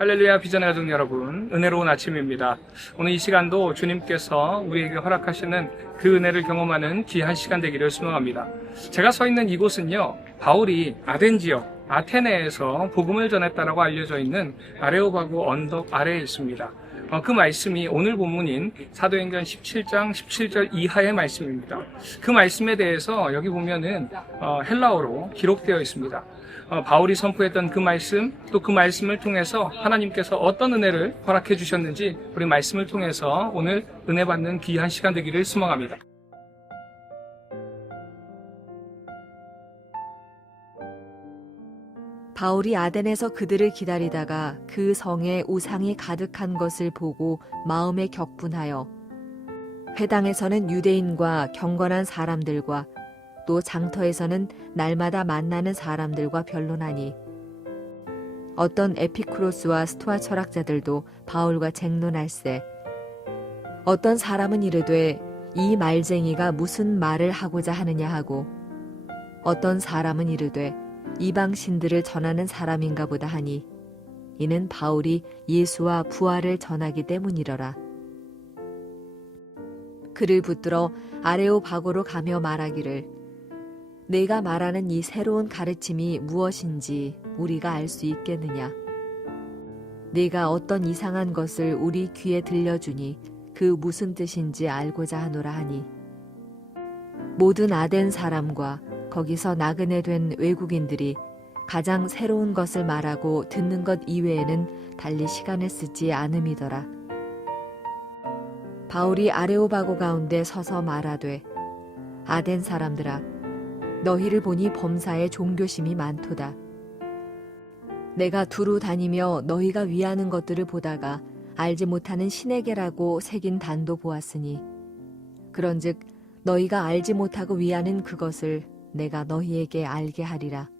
할렐루야, 비전의 가족 여러분, 은혜로운 아침입니다. 오늘 이 시간도 주님께서 우리에게 허락하시는 그 은혜를 경험하는 귀한 시간 되기를 소망합니다. 제가 서 있는 이곳은요, 바울이 아덴 지역 아테네에서 복음을 전했다라고 알려져 있는 아레오바고 언덕 아래에 있습니다. 그 말씀이 오늘 본문인 사도행전 17장 17절 이하의 말씀입니다. 그 말씀에 대해서 여기 보면은 헬라어로 기록되어 있습니다. 바울이 선포했던 그 말씀, 또 그 말씀을 통해서 하나님께서 어떤 은혜를 허락해 주셨는지 우리 말씀을 통해서 오늘 은혜 받는 귀한 시간 되기를 소망합니다. 바울이 아덴에서 그들을 기다리다가 그 성에 우상이 가득한 것을 보고 마음에 격분하여 회당에서는 유대인과 경건한 사람들과 또 장터에서는 날마다 만나는 사람들과 변론하니 어떤 에피쿠로스와 스토아 철학자들도 바울과 쟁론할세. 어떤 사람은 이르되 이 말쟁이가 무슨 말을 하고자 하느냐 하고, 어떤 사람은 이르되 이방 신들을 전하는 사람인가 보다 하니 이는 바울이 예수와 부활을 전하기 때문이러라. 그를 붙들어 아레오바고로 가며 말하기를 내가 말하는 이 새로운 가르침이 무엇인지 우리가 알 수 있겠느냐. 네가 어떤 이상한 것을 우리 귀에 들려주니 그 무슨 뜻인지 알고자 하노라 하니, 모든 아덴 사람과 거기서 나그네 된 외국인들이 가장 새로운 것을 말하고 듣는 것 이외에는 달리 시간을 쓰지 않음이더라. 바울이 아레오바고 가운데 서서 말하되 아덴 사람들아, 너희를 보니 범사에 종교심이 많도다. 내가 두루 다니며 너희가 위하는 것들을 보다가 알지 못하는 신에게라고 새긴 단도 보았으니, 그런즉 너희가 알지 못하고 위하는 그것을 내가 너희에게 알게 하리라.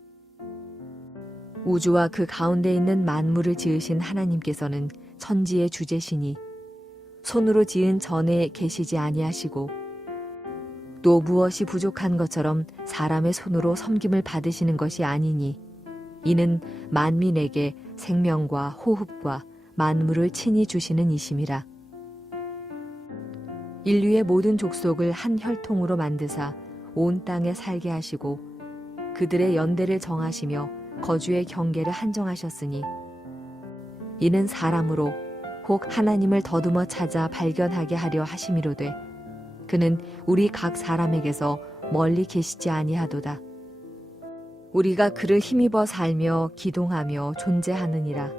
우주와 그 가운데 있는 만물을 지으신 하나님께서는 천지의 주제시니 손으로 지은 전에 계시지 아니하시고, 또 무엇이 부족한 것처럼 사람의 손으로 섬김을 받으시는 것이 아니니 이는 만민에게 생명과 호흡과 만물을 친히 주시는 이심이라. 인류의 모든 족속을 한 혈통으로 만드사 온 땅에 살게 하시고 그들의 연대를 정하시며 거주의 경계를 한정하셨으니 이는 사람으로 혹 하나님을 더듬어 찾아 발견하게 하려 하심이로되 그는 우리 각 사람에게서 멀리 계시지 아니하도다. 우리가 그를 힘입어 살며 기동하며 존재하느니라.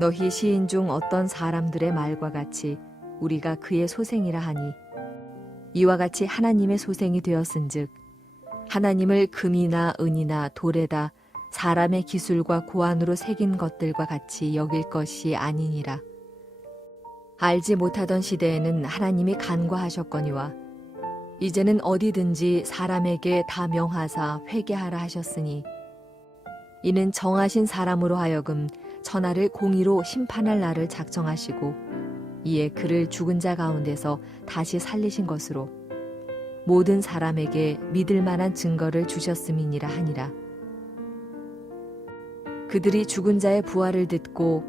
너희 시인 중 어떤 사람들의 말과 같이 우리가 그의 소생이라 하니, 이와 같이 하나님의 소생이 되었은즉 하나님을 금이나 은이나 돌에다 사람의 기술과 고안으로 새긴 것들과 같이 여길 것이 아니니라. 알지 못하던 시대에는 하나님이 간과하셨거니와 이제는 어디든지 사람에게 다 명하사 회개하라 하셨으니, 이는 정하신 사람으로 하여금 천하를 공의로 심판할 날을 작정하시고 이에 그를 죽은 자 가운데서 다시 살리신 것으로 모든 사람에게 믿을 만한 증거를 주셨음이니라 하니라. 그들이 죽은 자의 부활을 듣고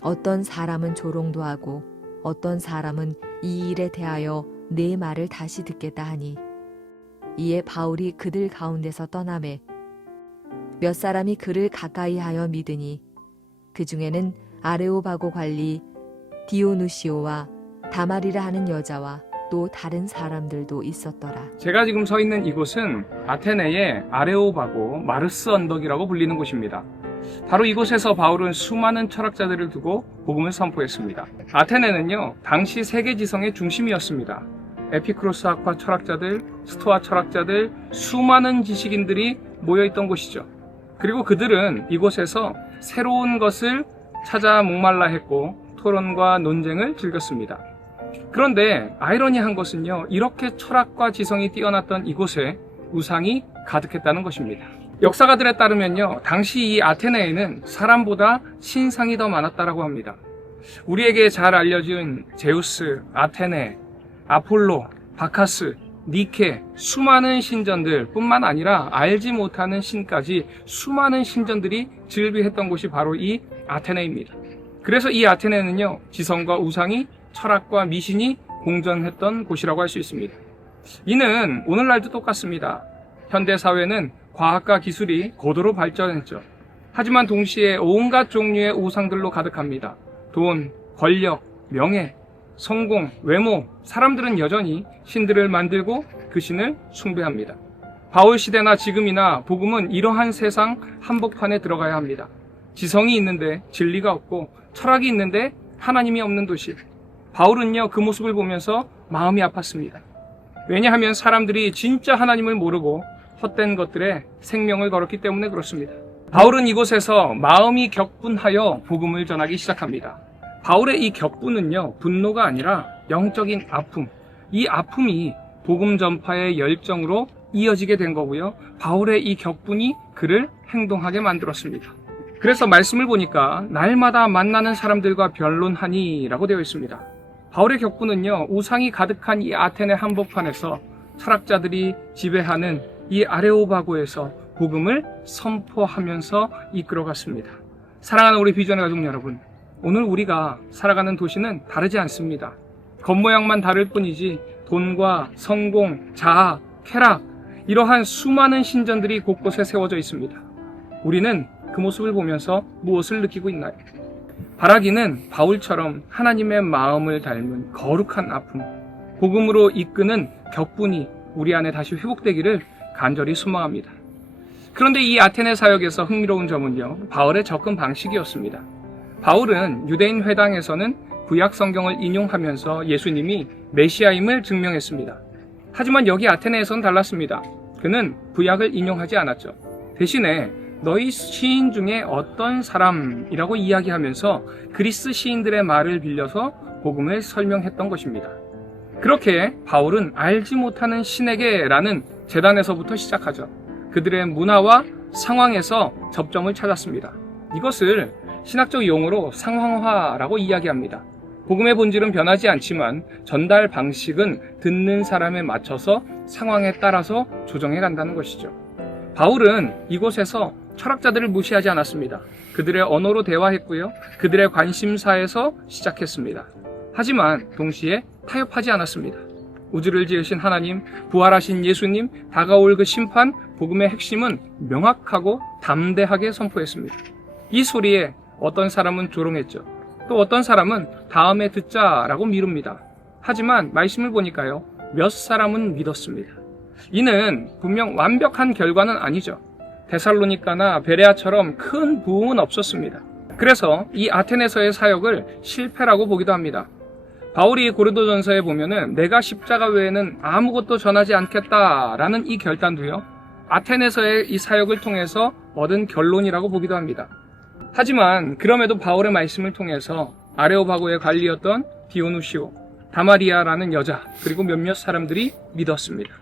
어떤 사람은 조롱도 하고 어떤 사람은 이 일에 대하여 내 말을 다시 듣겠다 하니, 이에 바울이 그들 가운데서 떠나매 몇 사람이 그를 가까이 하여 믿으니 그 중에는 아레오바고 관리 디오누시오와 다말이라 하는 여자와 또 다른 사람들도 있었더라. 제가 지금 서 있는 이곳은 아테네의 아레오바고 마르스 언덕이라고 불리는 곳입니다. 바로 이곳에서 바울은 수많은 철학자들을 두고 복음을 선포했습니다. 아테네는요, 당시 세계 지성의 중심이었습니다. 에피쿠로스 학파 철학자들, 스토아 철학자들, 수많은 지식인들이 모여있던 곳이죠. 그리고 그들은 이곳에서 새로운 것을 찾아 목말라 했고 토론과 논쟁을 즐겼습니다. 그런데 아이러니한 것은요, 이렇게 철학과 지성이 뛰어났던 이곳에 우상이 가득했다는 것입니다. 역사가들에 따르면요, 당시 이 아테네에는 사람보다 신상이 더 많았다고 합니다. 우리에게 잘 알려진 제우스, 아테네, 아폴로, 바카스, 니케, 수많은 신전들 뿐만 아니라 알지 못하는 신까지 수많은 신전들이 즐비했던 곳이 바로 이 아테네입니다. 그래서 이 아테네는요, 지성과 우상이, 철학과 미신이 공존했던 곳이라고 할 수 있습니다. 이는 오늘날도 똑같습니다. 현대사회는 과학과 기술이 고도로 발전했죠. 하지만 동시에 온갖 종류의 우상들로 가득합니다. 돈, 권력, 명예, 성공, 외모, 사람들은 여전히 신들을 만들고 그 신을 숭배합니다. 바울 시대나 지금이나 복음은 이러한 세상 한복판에 들어가야 합니다. 지성이 있는데 진리가 없고 철학이 있는데 하나님이 없는 도시. 바울은요, 그 모습을 보면서 마음이 아팠습니다. 왜냐하면 사람들이 진짜 하나님을 모르고 헛된 것들에 생명을 걸었기 때문에 그렇습니다. 바울은 이곳에서 마음이 격분하여 복음을 전하기 시작합니다. 바울의 이 격분은요, 분노가 아니라 영적인 아픔. 이 아픔이 복음 전파의 열정으로 이어지게 된 거고요. 바울의 이 격분이 그를 행동하게 만들었습니다. 그래서 말씀을 보니까 날마다 만나는 사람들과 변론하니 라고 되어 있습니다. 바울의 격분은요, 우상이 가득한 이 아테네 한복판에서 철학자들이 지배하는 이 아레오바고에서 복음을 선포하면서 이끌어갔습니다. 사랑하는 우리 비전의 가족 여러분, 오늘 우리가 살아가는 도시는 다르지 않습니다. 겉모양만 다를 뿐이지 돈과 성공, 자아, 쾌락, 이러한 수많은 신전들이 곳곳에 세워져 있습니다. 우리는 그 모습을 보면서 무엇을 느끼고 있나요? 바라기는 바울처럼 하나님의 마음을 닮은 거룩한 아픔, 복음으로 이끄는 격분이 우리 안에 다시 회복되기를 간절히 소망합니다. 그런데 이 아테네 사역에서 흥미로운 점은요, 바울의 접근 방식이었습니다. 바울은 유대인 회당에서는 구약 성경을 인용하면서 예수님이 메시아임을 증명했습니다. 하지만 여기 아테네에서는 달랐습니다. 그는 구약을 인용하지 않았죠. 대신에 너희 시인 중에 어떤 사람이라고 이야기하면서 그리스 시인들의 말을 빌려서 복음을 설명했던 것입니다. 그렇게 바울은 알지 못하는 신에게라는 제단에서부터 시작하죠. 그들의 문화와 상황에서 접점을 찾았습니다. 이것을 신학적 용어로 상황화라고 이야기합니다. 복음의 본질은 변하지 않지만 전달 방식은 듣는 사람에 맞춰서 상황에 따라서 조정해 간다는 것이죠. 바울은 이곳에서 철학자들을 무시하지 않았습니다. 그들의 언어로 대화했고요. 그들의 관심사에서 시작했습니다. 하지만 동시에 타협하지 않았습니다. 우주를 지으신 하나님, 부활하신 예수님, 다가올 그 심판, 복음의 핵심은 명확하고 담대하게 선포했습니다. 이 소리에 어떤 사람은 조롱했죠. 또 어떤 사람은 다음에 듣자라고 미룹니다. 하지만 말씀을 보니까요, 몇 사람은 믿었습니다. 이는 분명 완벽한 결과는 아니죠. 데살로니가나 베레아처럼 큰 부흥은 없었습니다. 그래서 이 아테네서의 사역을 실패라고 보기도 합니다. 바울이 고린도전서에 보면은 내가 십자가 외에는 아무것도 전하지 않겠다라는 이 결단도요, 아테네서의 이 사역을 통해서 얻은 결론이라고 보기도 합니다. 하지만 그럼에도 바울의 말씀을 통해서 아레오바고의 관리였던 디오누시오, 다마리아라는 여자, 그리고 몇몇 사람들이 믿었습니다.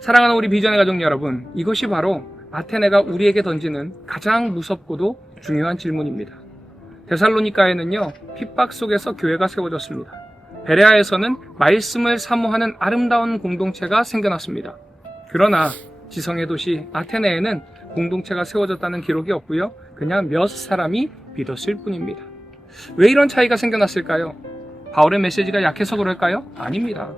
사랑하는 우리 비전의 가족 여러분, 이것이 바로 아테네가 우리에게 던지는 가장 무섭고도 중요한 질문입니다. 데살로니가에는요, 핍박 속에서 교회가 세워졌습니다. 베레아에서는 말씀을 사모하는 아름다운 공동체가 생겨났습니다. 그러나 지성의 도시 아테네에는 공동체가 세워졌다는 기록이 없고요, 그냥 몇 사람이 믿었을 뿐입니다. 왜 이런 차이가 생겨났을까요? 바울의 메시지가 약해서 그럴까요? 아닙니다.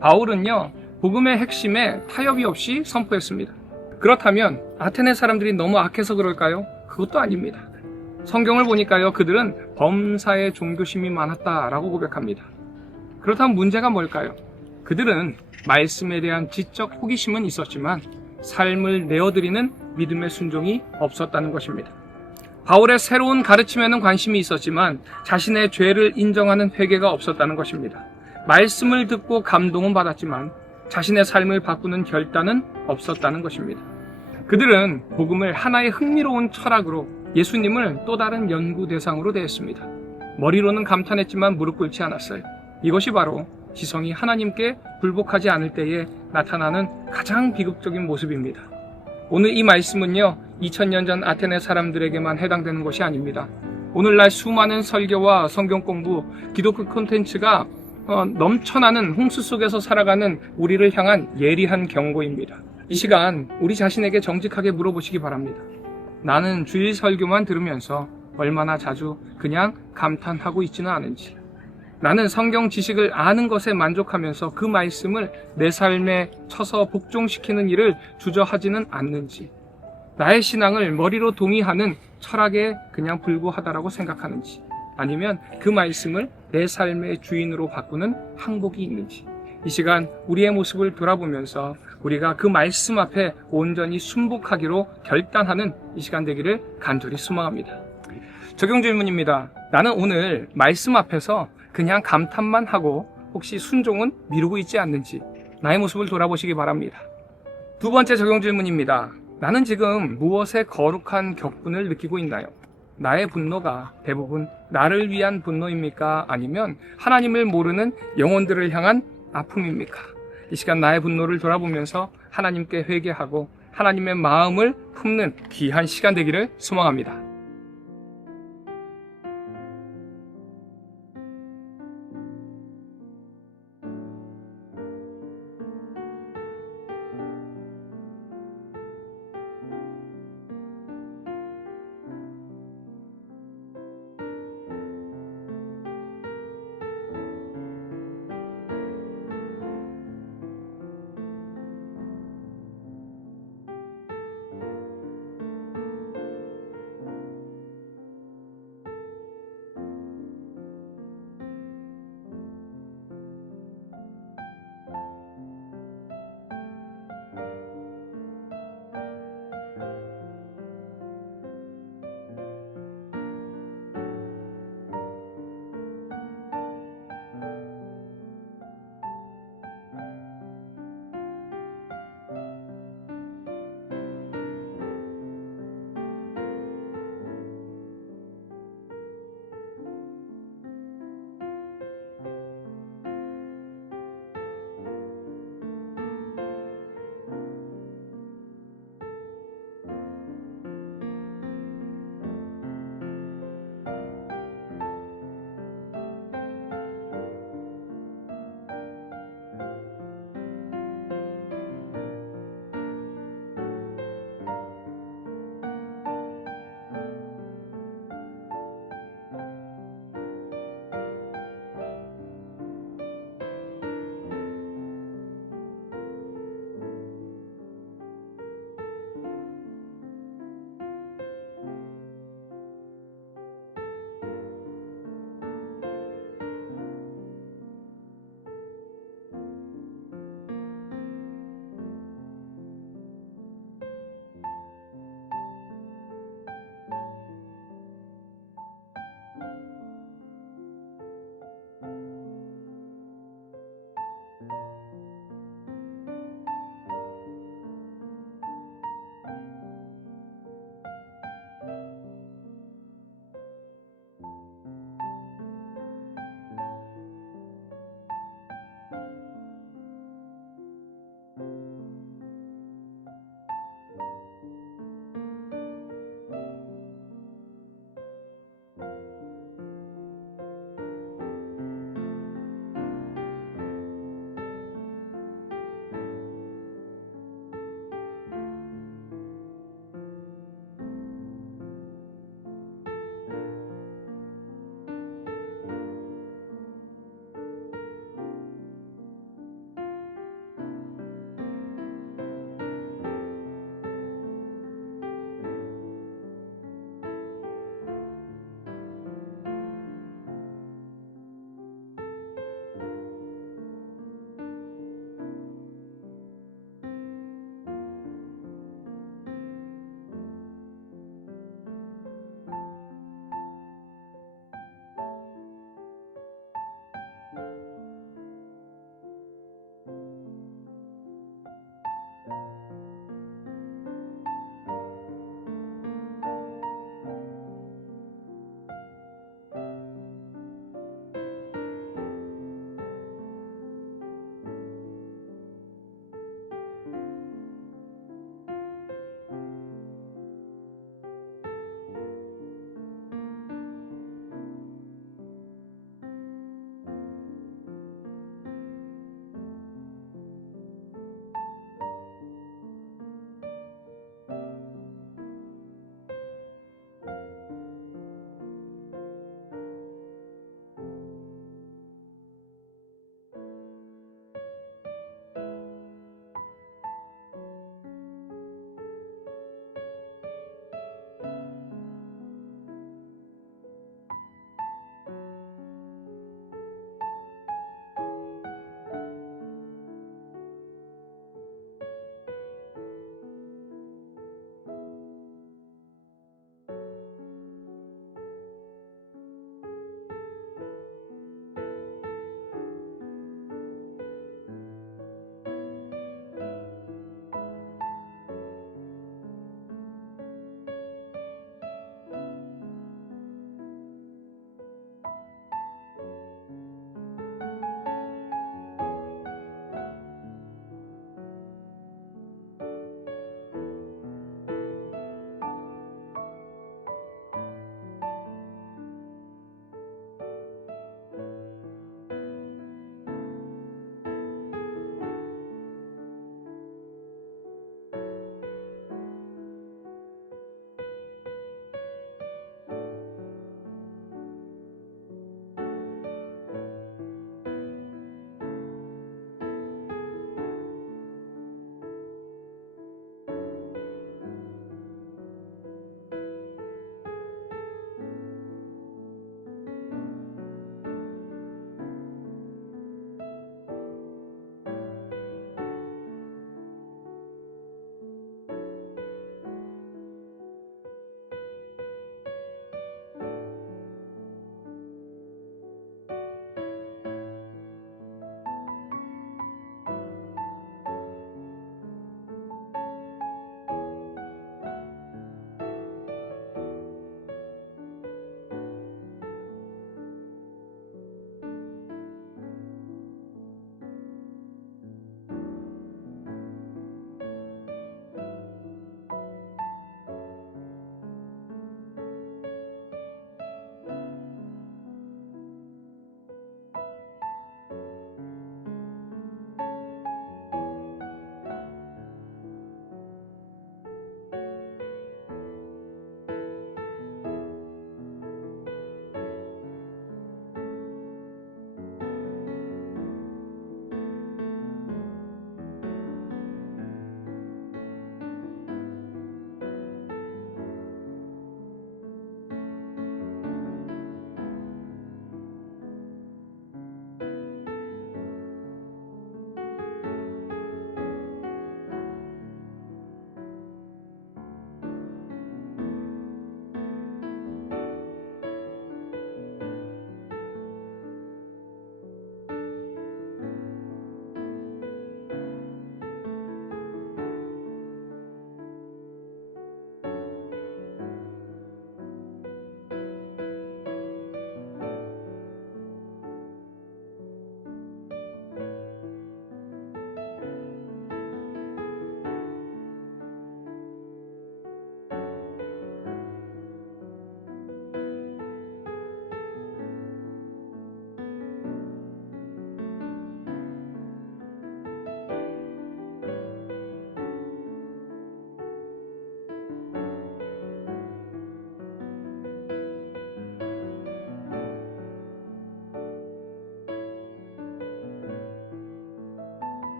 바울은요, 복음의 핵심에 타협이 없이 선포했습니다. 그렇다면 아테네 사람들이 너무 악해서 그럴까요? 그것도 아닙니다. 성경을 보니까요, 그들은 범사에 종교심이 많았다라고 고백합니다. 그렇다면 문제가 뭘까요? 그들은 말씀에 대한 지적 호기심은 있었지만 삶을 내어드리는 믿음의 순종이 없었다는 것입니다. 바울의 새로운 가르침에는 관심이 있었지만 자신의 죄를 인정하는 회개가 없었다는 것입니다. 말씀을 듣고 감동은 받았지만 자신의 삶을 바꾸는 결단은 없었다는 것입니다. 그들은 복음을 하나의 흥미로운 철학으로, 예수님을 또 다른 연구 대상으로 대했습니다. 머리로는 감탄했지만 무릎 꿇지 않았어요. 이것이 바로 지성이 하나님께 불복하지 않을 때에 나타나는 가장 비극적인 모습입니다. 오늘 이 말씀은요, 2000년 전 아테네 사람들에게만 해당되는 것이 아닙니다. 오늘날 수많은 설교와 성경 공부, 기독교 콘텐츠가 넘쳐나는 홍수 속에서 살아가는 우리를 향한 예리한 경고입니다. 이 시간 우리 자신에게 정직하게 물어보시기 바랍니다. 나는 주일 설교만 들으면서 얼마나 자주 그냥 감탄하고 있지는 않은지, 나는 성경 지식을 아는 것에 만족하면서 그 말씀을 내 삶에 쳐서 복종시키는 일을 주저하지는 않는지, 나의 신앙을 머리로 동의하는 철학에 그냥 불구하다라고 생각하는지, 아니면 그 말씀을 내 삶의 주인으로 바꾸는 항복이 있는지, 이 시간 우리의 모습을 돌아보면서 우리가 그 말씀 앞에 온전히 순복하기로 결단하는 이 시간 되기를 간절히 소망합니다. 적용 질문입니다. 나는 오늘 말씀 앞에서 그냥 감탄만 하고 혹시 순종은 미루고 있지 않는지 나의 모습을 돌아보시기 바랍니다. 두 번째 적용 질문입니다. 나는 지금 무엇에 거룩한 격분을 느끼고 있나요? 나의 분노가 대부분 나를 위한 분노입니까? 아니면 하나님을 모르는 영혼들을 향한 아픔입니까? 이 시간 나의 분노를 돌아보면서 하나님께 회개하고 하나님의 마음을 품는 귀한 시간 되기를 소망합니다.